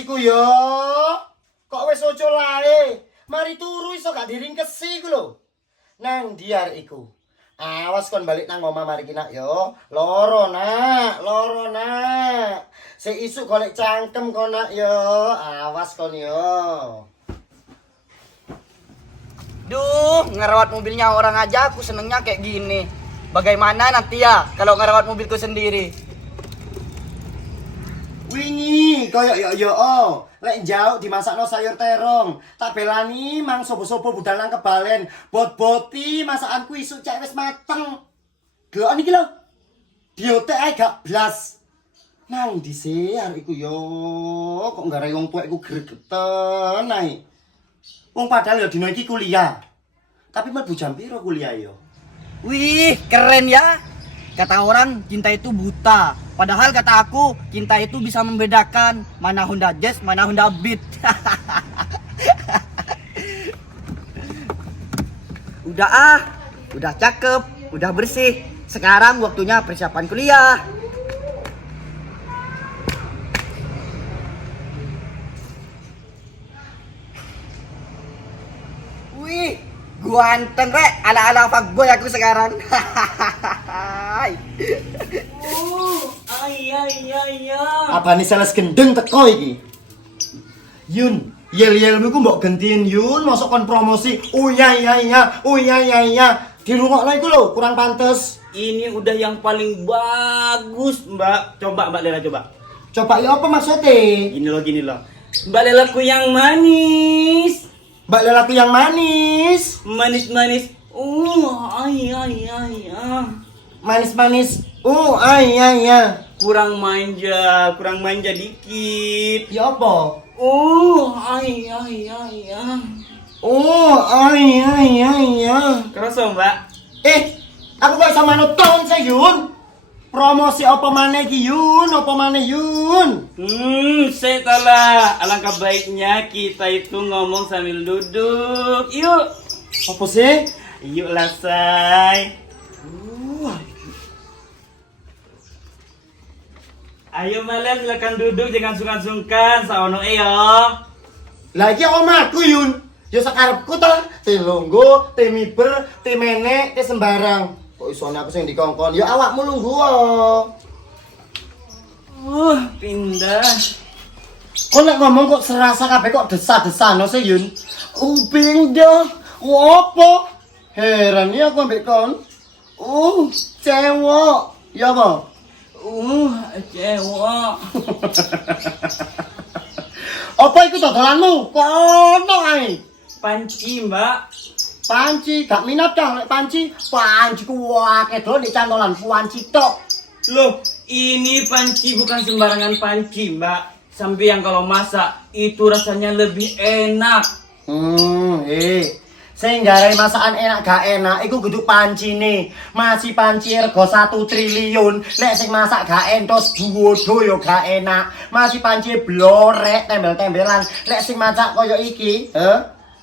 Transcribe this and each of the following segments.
iku yo. Kok wis ojo lae. Mari turu iso gak diringkesi iku lho. Nang diar iku. Awas kon balik nang omah mari ki nak yo. Loro nak. Sik isuk golek cangkem kon nak yo. Awas kon yo. Duh, ngerawat mobilnya orang aja aku senengnya kayak gini. Bagaimana nanti ya kalau ngerawat mobilku sendiri? Wingi koyo yo lek jauh dimasakno sayur terong. Tak belani mang sobo-sobo budal nang kebalen. Bot-boti masakanku isuk cek wis mateng. Delok iki lho. Diotek ae gak blas. Nang dhisik arek iku yo kok nggarai wong tuwek iku gregeten ae. Wong padahal ya dino iki kuliah. Tapi mlebu jam piro kuliah yo? Wih, keren ya. Kata orang cinta itu buta. Padahal kata aku cinta itu bisa membedakan mana Honda Jazz, mana Honda Beat. Udah cakep, udah bersih. Sekarang waktunya persiapan kuliah. Wih, ganteng rek, ala-ala fuckboy aku sekarang. Abane sales gendeng teko iki. Yun, yel-yelmu ku mbok gentiin Yun, mosok kon promosi. Oh iya. Dirungokno iku lho, kurang pantes. Ini udah yang paling bagus, Mbak. Coba Mbak Lela coba. Coba ya apa maksudnya? Gini loh. Mbak Lelaku yang manis. Mbak lelaku yang manis. Manis. Manis. Iya. Kurang manja dikit. Ya apa? Iya. Kerasa Mbak? Aku kok iso manut kon sih Yun. Promosi apa maneh iki Yun? Setelah alangkah baiknya kita itu ngomong sambil duduk. Yuk. Apa sih? Yuk lah say. Ayo Malen silakan duduk jangan sungkan-sungkan saono yo. Lah iki omahku Yun. Ya sakarepku to. Te lungguh, te miber, te menek, te sembarang. Kok isone aku sing dikongkon? Ya awakmu lungguh. Pindah. Kok nek ngomong kok serasa kabeh kok desa-desano sih Yun? Pindah. Opo? Heran ya aku ambek kon. Cewek. Ya apa? Cewek. Apa iku dodolanmu? Kono ae. Panci, Mbak. Panci, gak minat dah lek panci. Panci ku akeh dol nek cantolan panci tok. Loh, ini panci bukan sembarangan panci, Mbak. Sampai yang kalau masak itu rasanya lebih enak. Sing garai masakan enak gak enak iku kudu pancine. Masih panci rego 1 triliun. Lek sing masak gak entos buwodo yo gak enak. Masih panci blorek tembel-tembelan. Lek sing masak koyo iki,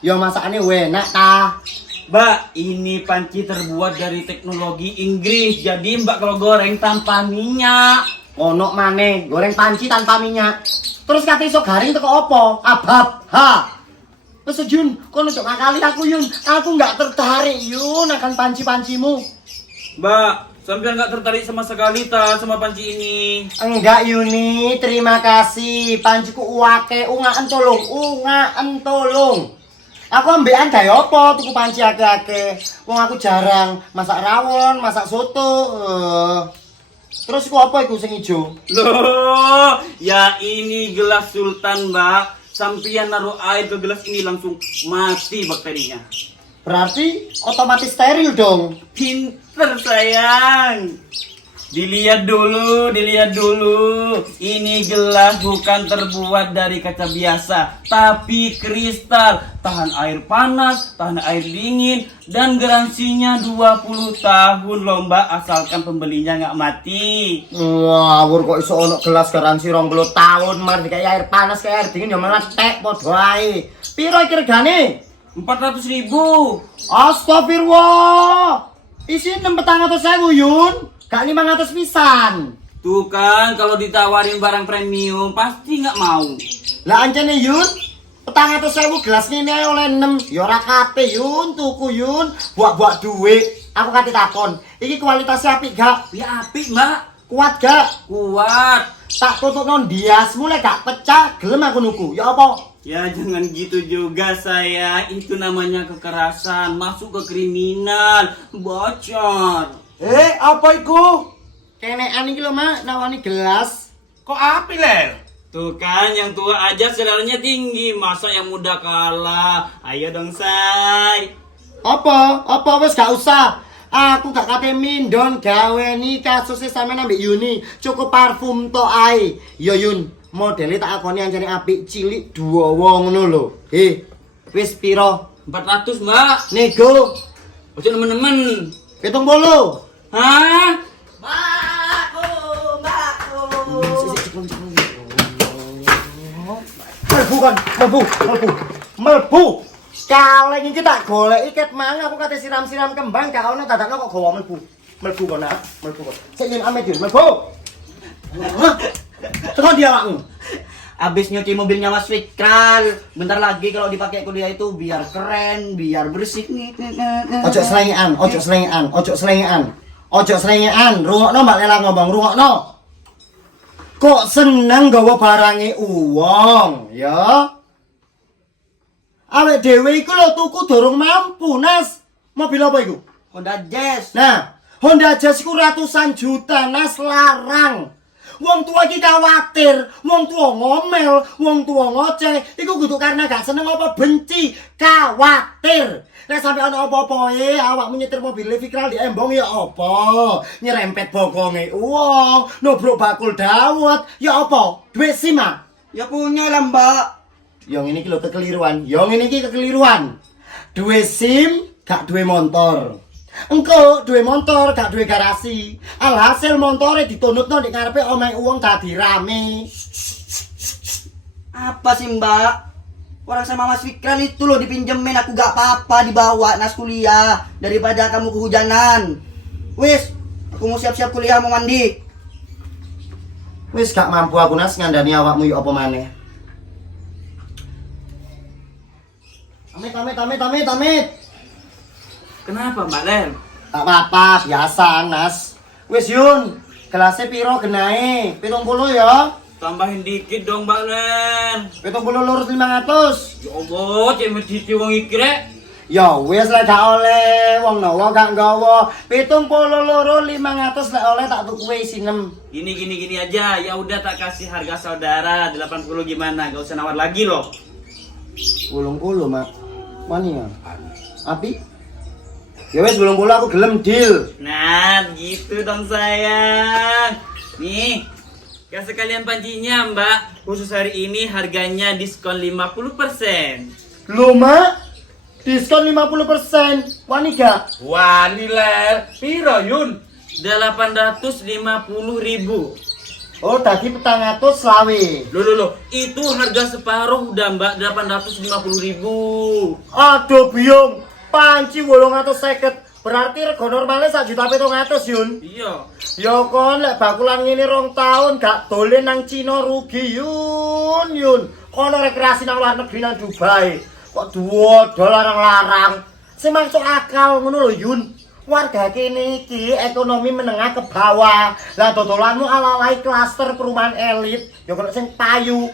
yo masakane enak ta. Mbak, ini panci terbuat dari teknologi Inggris. Jadi Mbak kalau goreng tanpa minyak. Ono maneh goreng panci tanpa minyak. Terus kate iso garing teko apa? Abab. Wes Jun, kono cok ngakali aku Yun. Aku nggak tertarik Yun akan panci-pancimu. Mbak, sampean nggak tertarik sama sekali sama panci ini. Enggak Yuni, terima kasih. Panciku uake, ungaan tolong. Aku ambekan gawe apa tuku panci akeh-akeh. Wong aku jarang masak rawon, masak soto. Terus iku apa iku sing ijo? Loh, ya ini gelas sultan, Mbak. Sampian naruh air ke gelas ini langsung mati bakterinya. Berarti otomatis steril dong. Pinter sayang. Dilihat dulu. Ini gelas bukan terbuat dari kaca biasa, tapi kristal. Tahan air panas, tahan air dingin, dan garansinya 20 tahun loh Mbak, asalkan pembelinya nggak mati. Ngawur kok iso ono gelas garansi 20 tahun, mar kayak air panas kayak air dingin ya meletek padha ae. Piro iki regane? 400.000. Astagfirullah. Isi 400.000 Yun. Gak 500 pisan. Tuh kan, kalau ditawarin barang premium pasti nggak mau. Lah ancene Yun, 400.000 gelas ngene ae oleh 6. Ya ora kate Yun, tuku Yun, buak-buak duit. Aku kate takon, iki kualitasnya apik gak? Ya apik, Mbak. Kuat gak? Kuat. Tak tutupno ndiasmu lek gak pecah, gelem aku nuku. Ya apa? Ya jangan gitu juga saya. Itu namanya kekerasan, masuk ke kriminal, bocor. Apa iku? Kenekan iki lho, Mak, nawani gelas. Kok api, Lel? Tuh kan, yang tua aja seleranya tinggi, masa yang muda kalah? Ayo dong, say. Apa? Apa wis gak usah. Aku gak kate mindon gaweni kasusnya sampean ambek Yuni. Cukup parfum tok ae. Ya Yun, modele tak akoni anjane apik cilik dua wong ngono lho. Wis piro? 400, Mbak. Nego Ojo nemen-nemen. 70. Hah? Melbu kan, melbu. Kaleng iki tak goleki ket mang aku kate siram-siram kembang gak ono dadakno kok gawa melbu. Melbu kok nak, melbu kok. Sik yen ame Yun, melbu. Tekan dia awakmu. Abis nyuci mobilnya Mas Fikral, bentar lagi kalau dipakai kuliah itu biar keren, biar bersih nih. Ojo selengean, ojo selengean, ojo selengean. Ojo selengean, rungokno Mbak Lela ngomong, rungokno. Kok seneng gawa barange uwong, ya? Awake dhewe iku lho tuku durung mampu, Nas. Mobil apa iku? Honda Jazz. Nah, Honda Jazz iku ratusan juta, Nas, larang. Wong tua iki khawatir, wong tua ngomel, wong tua ngoceh, iku kudu karena gak seneng apa benci, khawatir. Nek sampe ana apa-apa awakmu nyetir mobil Fikral di embong ya apa? Nyerempet bokonge wong, nubruk bakul dawet, ya apa? Duit SIM ah? Ya punya lah Mbak. Yang ini ki lho kekeliruan, yang ini ki kekeliruan. Duwe SIM, gak duwe motor. Engko duwe motor, gak duwe garasi. Alhasil montore ditunutno nek ngarepe omahe wong dadi rame. Apa sih Mbak? Orang sama Mas Fikral itu loh dipinjemin, aku gak apa-apa dibawa Nas kuliah daripada kamu kehujanan. Wis, aku mau siap-siap kuliah, mau mandi. Wis gak mampu aku Nas ngandani awakmu yo apa maneh. Amit. Kenapa, Mbak Len? Tak apa-apa, biasa Nas. Wis Yun, gelasnya piro genahe? 70 ya. Tambahin dikit dong, Mbak Len. 70 lurus 500. Ya Allah, cemet cici wong iki rek. Ya wis lek gak oleh, wong nawa gak nggawa. 70 loro 500 lek oleh tak tuku isi 6. Gini aja. Ya udah tak kasih harga saudara 80 gimana? Gak usah nawar lagi loh. 80, Mak. Mani ya? Api? Ya wis 80 aku gelem deal. Nah, gitu dong sayang. Nih, ya sekalian pancinya Mbak. Khusus hari ini harganya diskon 50%. Lho, Mak. Diskon 50%. Wani gak? Wani, Lel. Piro, Yun? 850.000. Oh, tadi 400 selawe. Loh, itu harga separuh udah Mbak, 850.000. Aduh, biung. Panci 850. Berarti rego normalnya 1.700.000, Yun. Iya. Ya kon lek bakulan ngene 2 tahun gak dolen nang Cina rugi, Yun. Kono rekreasi nang luar negeri nang Dubai. Kok $2 larang-larang. Sing masuk akal ngono lho, Yun. Warga kene iki ekonomi menengah ke bawah. Lah dodolanmu ala-ala klaster perumahan elit, ya kok sing payu.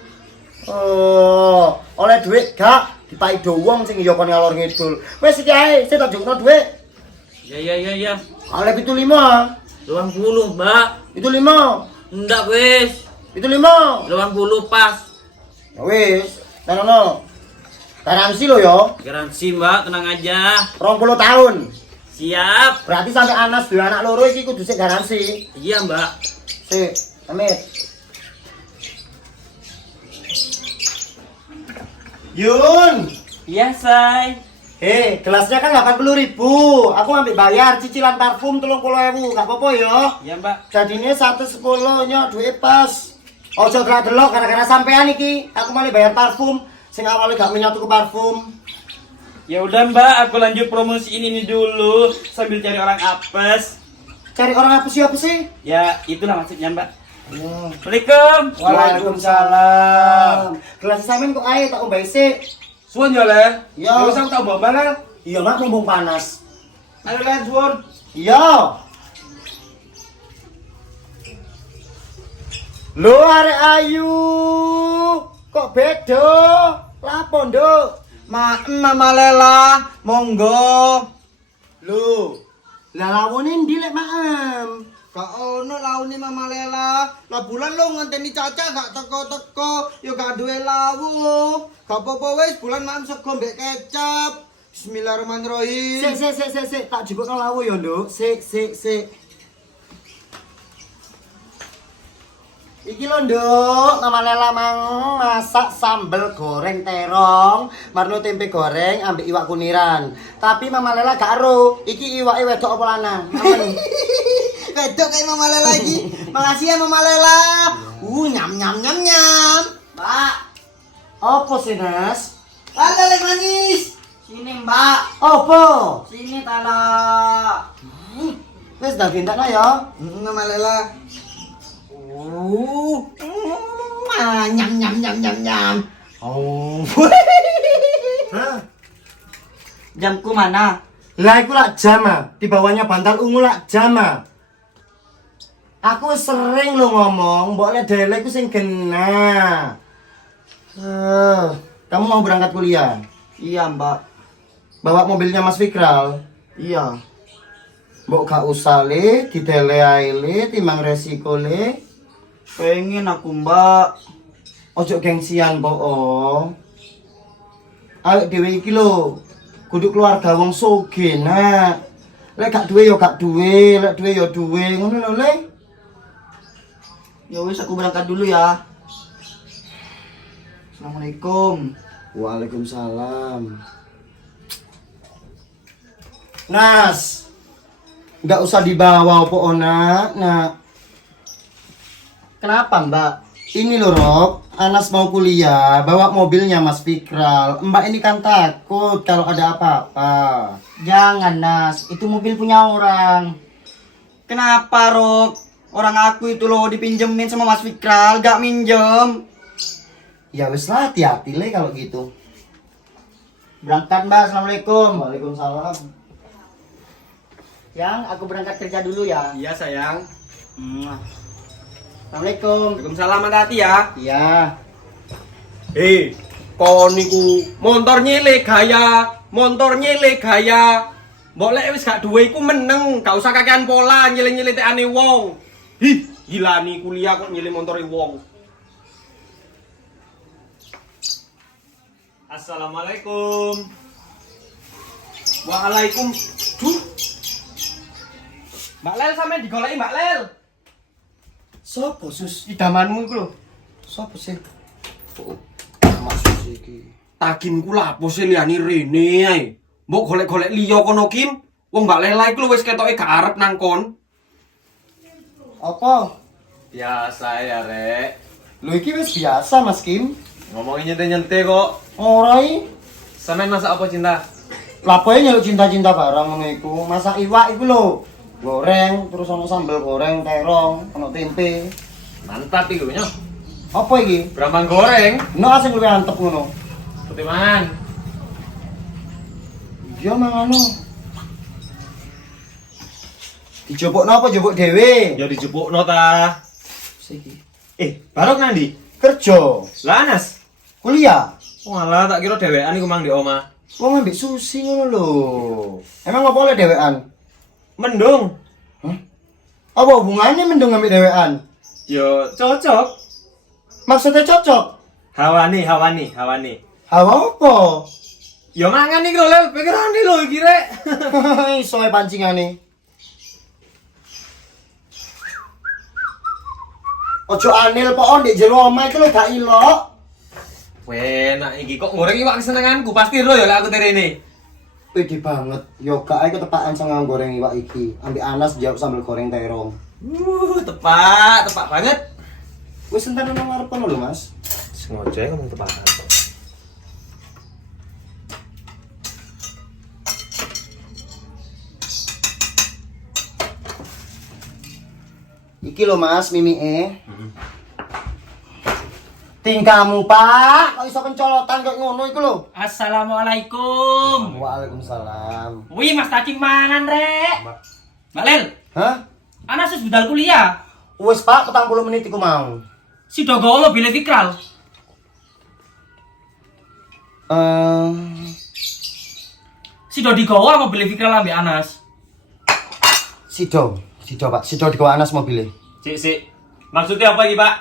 Oh, oleh duit gak dipaido wong sing ya kon ngalor ngidul. Wis iki ae, sing tak jukno duit. Ya. Oleh 75. 80 Mbak. Itu 5. Enggak wis. Itu 5. 80 pas. Ya wis, tanono. Garansi lo yo, Garansi Mbak, tenang aja. 20 tahun. Siap. Berarti sampai Anas dua anak loro iki kudu sik garansi. Iya Mbak. Sik, amit. Yun. Iya say. Gelasnya kan 80.000. Aku ambil bayar cicilan parfum 30.000. Gak apa-apa ya. Iya Mbak. Jadinya 110 nya duit pas. Ojo delok gara-gara sampean iki. Aku malah bayar parfum sing awalnya gak menyatu ke parfum. Ya udah Mbak, aku lanjut promosiin ini dulu sambil cari orang apes. Cari orang apa sih? Ya, itulah maksudnya Mbak. Assalamualaikum. Waalaikumsalam. Gelas sampean kok ae tak ombae sik. Suwun ya, Lel. Iya. Wis aku tak mbok Lel. Iya, Mak, mumpung panas. Ayo Lel, suwun. Iya. Lho arek ayu. Kok beda? Lapo, Nduk? Mama Lela, monggo. Lho. Lah lawone ndi lek Maem? Gak ono laune Mama Lela. Lah bulan lo ngenteni Caca gak teko-teko, yo gak duwe lawu. Gak apa-apa wis bulan maem sego mbek kecap. Bismillahirrahmanirrahim. Sik, tak jupukno lawu ya, Nduk. Sik. Iki lho, Nduk, Mama Lela mang masak sambel goreng terong, marno tempe goreng ambek iwak kuniran. Tapi Mama Lela gak ero, iki iwake wedok apa lanang? Aman. Wedok kayak Mama Lela iki. Makasih ya Mama Lela. Nyam. Mbak. Apa sih, Nas? Lele manis. Sini, Mbak. Apa? Sini tala. Wis dah gendakno ya. Mama Lela. Nyam. Oh. Hah? Jamku mana? Lah iku lak jama, di bawahnya bantal ungu lak jama. Aku sering lo ngomong, mbok le dele iku sing kena. Kamu mau berangkat kuliah? Iya, Mbak. Bawa mobilnya Mas Fikral. Iya. Mbok gak usah le, didele ae le, timbang resiko le. Pengen aku, Mbak. Ojo gengsian, bohong. Ayo dhewe iki lho, kudu keluarga wong sugih, Nak. Lek gak duwe yo gak duwe, lek duwe yo duwe, ngono lho, Le. Ya wis aku berangkat dulu ya. Assalamualaikum. Waalaikumsalam. Nas, nggak usah dibawa po Nak. Nah, Kenapa, Mbak? ini loh Rob, Anas mau kuliah, bawa mobilnya Mas Fikral. Mbak ini kan takut kalau ada apa-apa. Jangan, Nas. Itu mobil punya orang. Kenapa, Rok? Orang aku itu loh dipinjemin sama Mas Fikral, gak minjem. Ya wis lah, hati-hati Le kalau gitu. Berangkat, Mbak. Assalamualaikum. Waalaikumsalam. Yang, aku berangkat kerja dulu ya. Iya, sayang. Assalamualaikum. Waalaikumsalam, hati ya. Iya. Kon niku motor nyele gaya. Mbok lek wis gak duwe iku meneng, gak usah kakean pola nyele-nyeletekane wong. Gila nih kuliah kok nyele montore wong. Assalamualaikum. Waalaikum. Mbak Lel sampe digoleki Mbak Lel. Sopo sus? Idamanmu iku lho. Sopo sih? Oh, maksud iki. Taginku lapo sih liyane rene ae. Mbok golek-golek liya kono Kim. Wong Mbak Lela iku lho wis ketoke gak arep nang kon. Apa? Biasa ya, Rek. Lho iki wis biasa Mas Kim. Ngomongin nyente-nyente kok. Ora iki. Sampean masak apa cinta? Lapoe nyeluk cinta-cinta barang ngono iku. Masak iwak iku lho. Goreng, terus ono sambel goreng, terong, ono tempe. Mantap iku nyo. Apa iki? Brambang goreng. No sing luwih antep ngono. Putih mangan. Iya mangano. Dijupukno apa jupuk dhewe? Ya dijupukno ta. Siki. Barok nang ndi? Kerja, Lah Anas. kuliah. Walah tak kira dhewean iku mang di omah. Wong ambek susi ngono lho. Emang apa oleh dhewean? Mendung. Hah? Apa hubungannya mendung ambek dhewean? Yo cocok. Maksudnya cocok? Hawani. Hawa apa? Yo mangan iki lho, Lel. Pikirane lho iki rek. Iso ae pancingane. Ojo anil pokon ndek jero omah iki lho gak ilok. Enak iki kok goreng iwak kesenenganku pasti lho ya lek aku terene. Pede banget. Yo gak ae ketepakan sing goreng iwak iki. Ambek Anas jawab sambal goreng terong. Tepak banget. Wis entar nang ngarep kono lho, Mas. Sengaja ngomong tepakan. Iki lho Mas, mimike. Tingkamu, Pak. Kok iso kencolotan kok ngono iku lho? Assalamualaikum. Waalaikumsalam. Wih, Mas Taki mangan, Rek. Mbak Lel, Hah? anak sus budal kuliah. Wes Pak, 40 menit iku mau. Si Dogolo bile Fikral. Si Dodi Gowo apa bile Fikral ambek Anas? Sido Pak, Sido digawa Anas mobilnya. Sik. Maksudnya apa iki, Pak?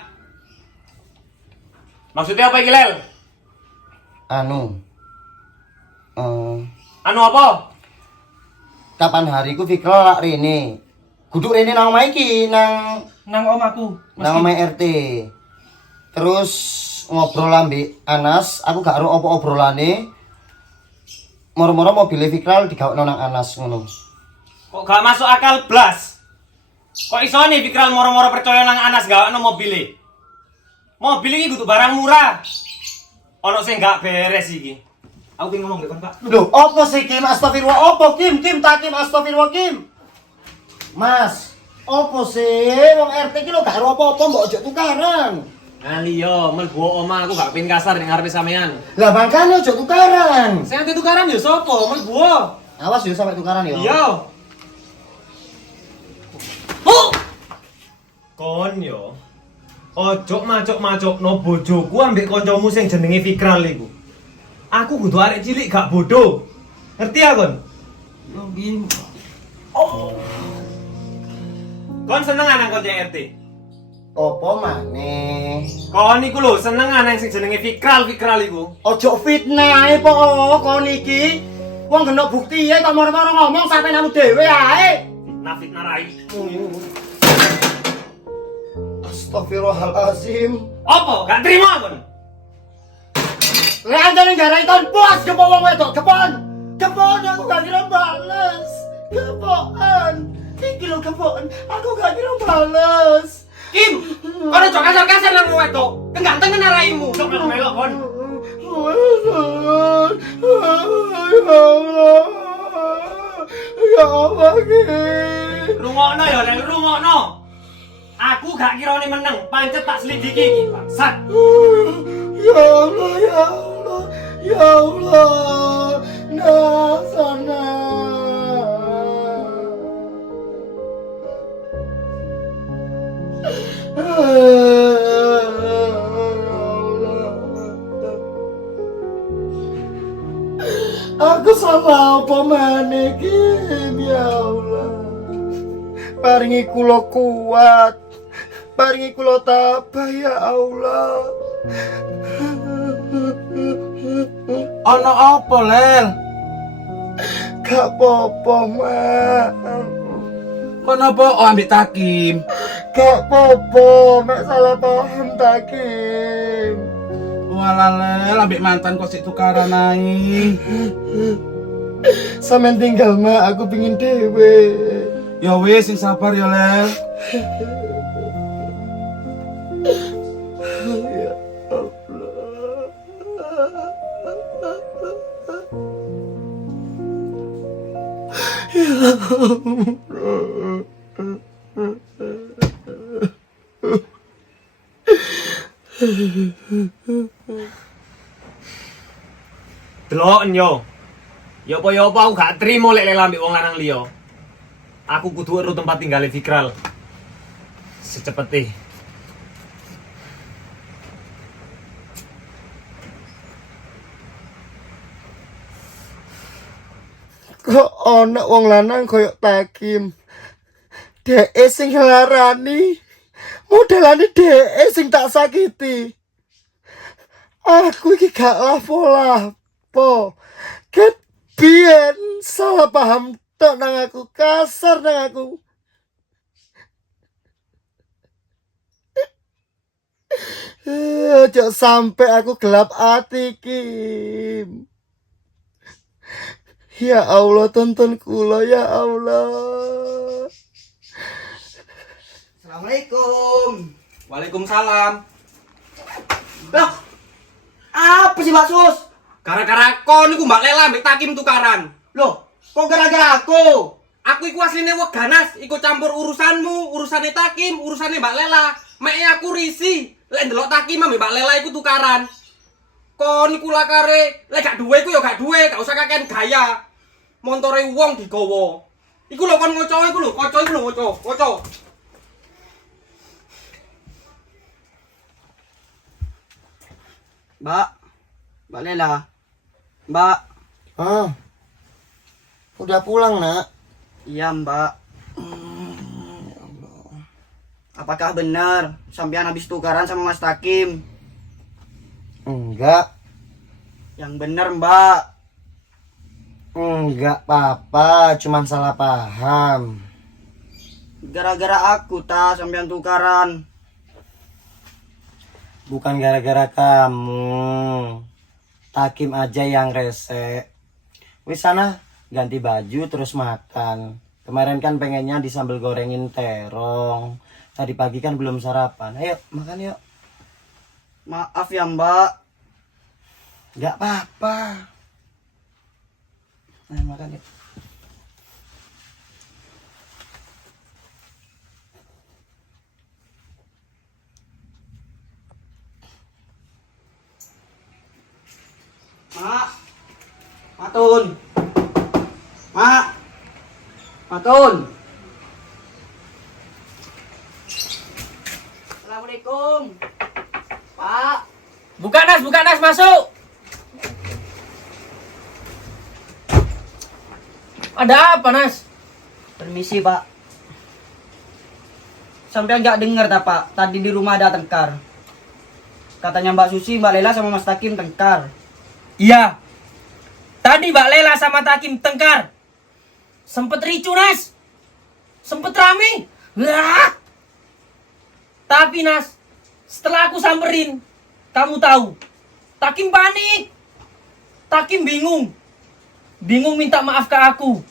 Maksudnya apa iki, Lel? Anu. Anu apa? Kapan hari ku Fikra lak rene. Kudu rene nang omah iki, nang Omaku. nang omah RT. Terus ngobrol ambek Anas, aku gak ero apa obrolane. Moro-moro mobilnya Fikra digawekno nang Anas ngono. Kok gak masuk akal blas? Kok iso nih Fikral moro-moro percaya nang Anas gawekno mobile? Mobil iki kudu barang murah. Ono sing gak beres iki. Aku pengen ngomong depan, Pak. Loh, apa sih Kim? Astagfirullah, apa Kim? Astagfirullah Kim. Mas, apa sih? Wong RT ki lho gak ero apa-apa mbok ojo tukaran. Nah liyo, mlebu omah aku gak pengen kasar ning ngarepe sampean. Lah makane ojo tukaran. Sing ate tukaran yo sapa? Mlebu. Awas yo sampe tukaran yo. Iya. Oh! Kon yo. Ojo macok-macokno bojoku ambek kancamu sing jenenge Fikral iku. Aku kudu arek cilik gak bodoh. Ngerti ya, Kon? Kon seneng anak kon RT. Apa maneh? Kon iku lho seneng anak sing jenenge Fikral iku. Ojo fitnah po kon iki. Wong genok bukti kok moro-moro ngomong sampe namu dhewe ae. Fitnah raimu. Astagfirullahalazim. Apa? Gak terima kon? Lek anjane garai kon puas kepo wong wedok kepon. Kepon aku gak kira bales. Kepon. Iki lho kepon. Aku gak kira bales. Kim, kon ojo kasar-kasar nang wedok. Kegantengan araimu. Sok melok kon. Ya Allah, Rungokno ya, Rel, rungokno. Aku gak kirane meneng, pancet tak selidiki iki, bangsat. Ya Allah, ya Allah, ya Allah, nah sana. Aku salah apa maneh Kim, ya Allah. Paringi kula kuat, paringi kula tabah ya Allah. Ono apa, Lel? Gak apa-apa, Mak. Kono apa? Oh, ambek Takim. Gak apa-apa, Mak salah paham tak Kim. Walah, Lel, ambek mantan kok sik tukaran ae. Sampeyan tinggal, Mak, aku pingin dhewe. Ya wis, sing sabar ya, Lel. Ya Allah. Delok yo. Ya apa aku gak trimo lek lela ambek wong lanang liya. Aku kudu ero tempat tinggale Fikral. Secepete. Kok ana wong lanang koyo Takim. Dhek sing nglarani. Modelane dhek sing tak sakiti. Aku iki gak lapo-lapo. Ket biyen salah paham tok nang aku, kasar nang aku. Aja sampe aku gelap ati, Kim. Ya Allah, tonton kula ya Allah. Assalamualaikum. Waalaikumsalam. Lah, apa sih Sus? Gara-gara kon iku Mbak Lela ambek Takim tukaran. Loh, kok gara-gara aku? Aku iku asline weganas, iku campur urusanmu, urusane Takim, urusane Mbak Lela. Mek aku risi, lek ndelok Takim ambek Mbak Lela iku tukaran. Kon iku lakare, lek gak duwe iku ya gak duwe, gak usah kakean gaya. Montore wong digawa. Iku lho kon ngoco iku lho, kaca iku lho ngoco. Mbak Lela. Mbak. Ah, udah pulang nak? Iya, Mbak. Apakah benar sampean habis tukaran sama Mas Takim? Enggak, Yang benar, Mbak. enggak papa, cuman salah paham. Gara-gara aku sampean tukaran. Bukan gara-gara kamu. Takim aja yang rese. Wis sana ganti baju terus makan. Kemarin kan pengennya disambel gorengin terong. Tadi pagi kan belum sarapan. Ayo makan yuk. Maaf ya, Mbak. Enggak apa-apa. Ayo makan yuk. Mak. Matun. Mak. Matun. Assalamualaikum. Pak. Buka Nas, masuk. Ada apa, Nas? Permisi, Pak. Sampai nggak dengar tak, Pak? Tadi di rumah ada tengkar. Katanya Mbak Susi, Mbak Lela sama Mas Takim tengkar. Iya. Tadi Mbak Lela sama Takim tengkar. Sempet ricu, Nas. Sempet rame. Wah. Tapi, Nas, setelah aku samperin, kamu tahu, Takim panik. Takim bingung. Bingung minta maaf ke aku.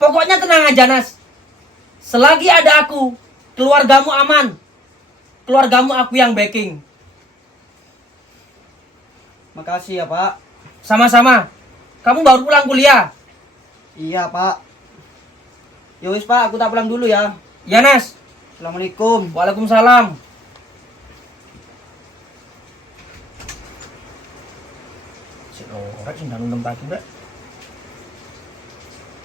Pokoknya tenang aja, Nas. Selagi ada aku, keluargamu aman. Keluargamu aku yang backing. Makasih ya, Pak. Sama-sama. Kamu baru pulang kuliah? Iya, Pak. Yowis, Pak, aku tak pulang dulu ya. Ya, Nas. Assalamualaikum. Waalaikumsalam. Si Lorek sing nang nembak juga.